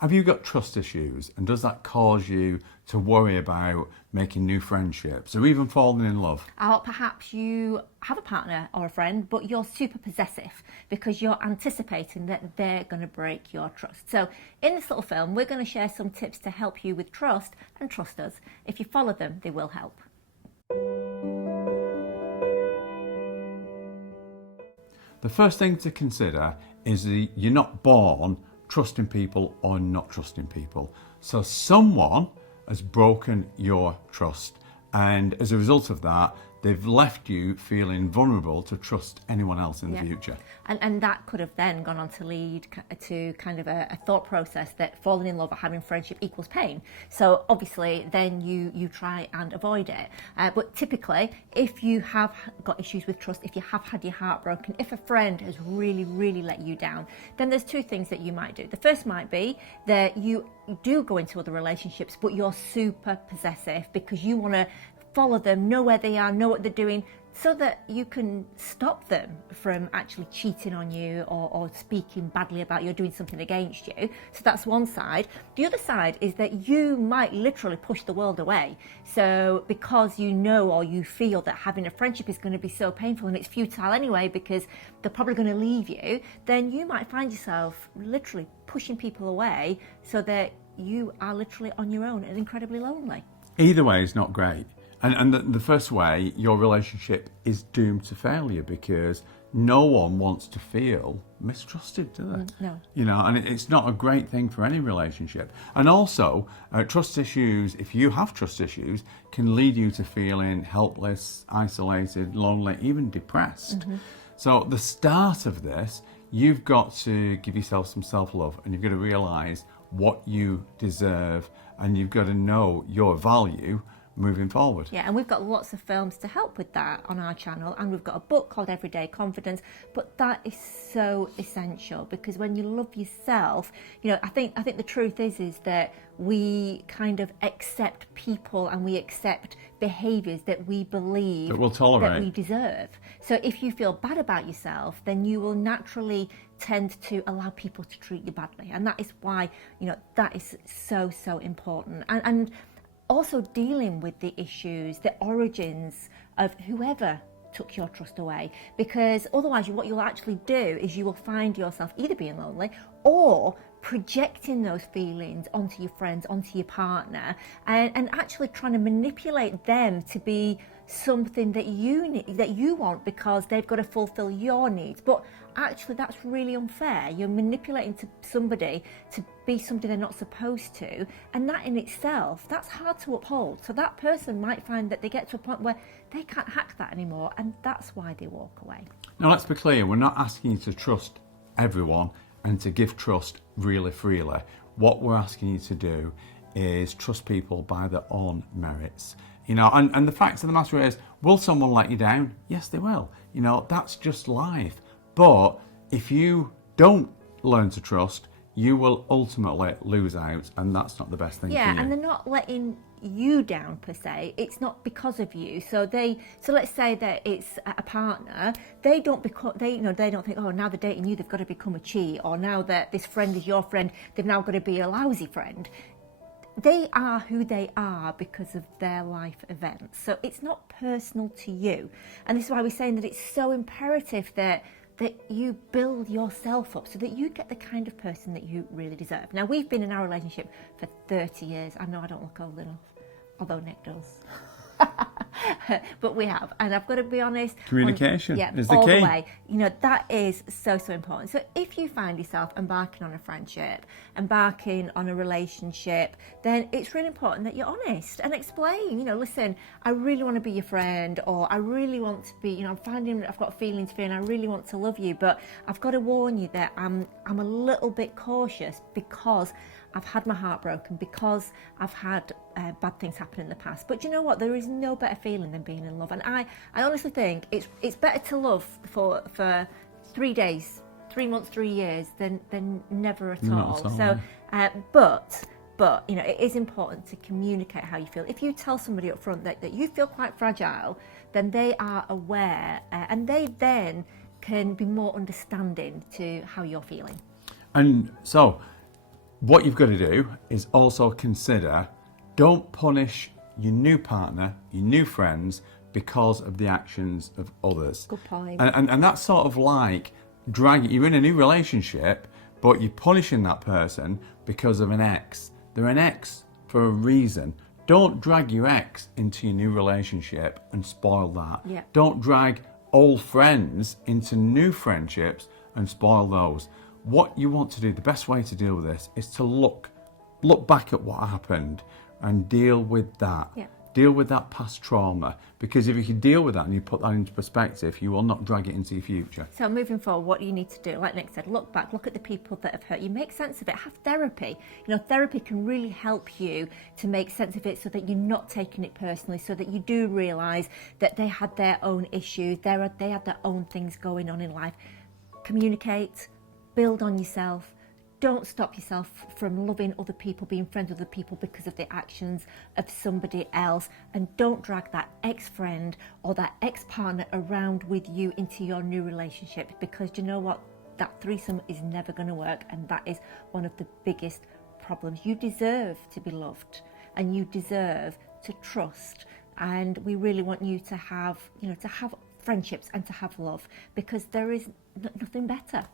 Have you got trust issues, and does that cause you to worry about making new friendships or even falling in love? Or perhaps you have a partner or a friend, but you're super possessive because you're anticipating that they're going to break your trust. So in this little film, we're going to share some tips to help you with trust, and trust us, if you follow them, they will help. The first thing to consider is that you're not born trusting people or not trusting people. So someone has broken your trust, and as a result of that, they've left you feeling vulnerable to trust anyone else in the future. And that could have then gone on to lead to kind of a thought process that falling in love or having friendship equals pain. So obviously then you try and avoid it. But typically, if you have got issues with trust, if you have had your heart broken, if a friend has really, really let you down, then there's two things that you might do. The first might be that you do go into other relationships, but you're super possessive because you want to follow them, know where they are, know what they're doing, so that you can stop them from actually cheating on you or speaking badly about you or doing something against you. So that's one side. The other side is that you might literally push the world away. So because you know or you feel that having a friendship is going to be so painful and it's futile anyway because they're probably going to leave you, then you might find yourself literally pushing people away so that you are literally on your own and incredibly lonely. Either way is not great. And the first way, your relationship is doomed to failure because no one wants to feel mistrusted, do they? No. You know, and it's not a great thing for any relationship. And also, trust issues, if you have trust issues, can lead you to feeling helpless, isolated, lonely, even depressed. So the start of this, you've got to give yourself some self-love, and you've got to realise what you deserve, and you've got to know your value moving forward. Yeah, and we've got lots of films to help with that on our channel, and we've got a book called Everyday Confidence. But that is so essential because when you love yourself, you know, I think the truth is that we kind of accept people and we accept behaviours that we believe that we'll tolerate, that we deserve. So if you feel bad about yourself, then you will naturally tend to allow people to treat you badly, and that is why, you know, that is so important. And also dealing with the issues, the origins of whoever took your trust away, because otherwise what you'll actually do is you will find yourself either being lonely or projecting those feelings onto your friends, onto your partner, and actually trying to manipulate them to be something that you need, that you want, because they've got to fulfill your needs. But actually that's really unfair. You're manipulating somebody to be something they're not supposed to, and that in itself, that's hard to uphold. So that person might find that they get to a point where they can't hack that anymore, and that's why they walk away. Now let's be clear, we're not asking you to trust everyone and to give trust really freely. What we're asking you to do is trust people by their own merits. You know, and the fact of the matter is, will someone let you down? Yes, they will. You know, that's just life. But if you don't learn to trust, you will ultimately lose out, and that's not the best thing for you. Yeah, and they're not letting you down per se. It's not because of you. So let's say that it's a partner. They don't think, oh, now they're dating you, they've got to become a cheat, or now that this friend is your friend, they've now got to be a lousy friend. They are who they are because of their life events. So it's not personal to you. And this is why we're saying that it's so imperative that you build yourself up so that you get the kind of person that you really deserve. Now, we've been in our relationship for 30 years. I know I don't look old enough, although Nick does. But we have, and I've got to be honest, communication is the key. All the way. You know, that is so important. So if you find yourself embarking on a friendship, embarking on a relationship, then it's really important that you're honest and explain, you know, listen, I really want to be your friend, or I really want to be, you know, I've got feelings for you and I really want to love you, but I've got to warn you that I'm a little bit cautious because I've had my heart broken, because I've had bad things happen in the past. But you know what? There is no better feeling than being in love. And I honestly think it's better to love for 3 days, 3 months, 3 years than never at all. So, but you know, it is important to communicate how you feel. If you tell somebody up front that you feel quite fragile, then they are aware, and they then can be more understanding to how you're feeling. And so, what you've got to do is also consider, don't punish your new partner, your new friends, because of the actions of others. Good point. And that's sort of like you're in a new relationship, but you're punishing that person because of an ex. They're an ex for a reason. Don't drag your ex into your new relationship and spoil that. Yeah. Don't drag old friends into new friendships and spoil those. What you want to do, the best way to deal with this, is to look back at what happened and deal with that. Yeah. Deal with that past trauma, because if you can deal with that and you put that into perspective, you will not drag it into your future. So moving forward, what you need to do, like Nick said, look back, look at the people that have hurt you, make sense of it, have therapy. Therapy can really help you to make sense of it so that you're not taking it personally, so that you do realise that they had their own issues, they had their own things going on in life. Communicate, build on yourself. Don't stop yourself from loving other people, being friends with other people because of the actions of somebody else. And don't drag that ex-friend or that ex-partner around with you into your new relationship, because you know what? That threesome is never going to work, and that is one of the biggest problems. You deserve to be loved, and you deserve to trust. And we really want you to have, to have friendships and to have love, because there is nothing better.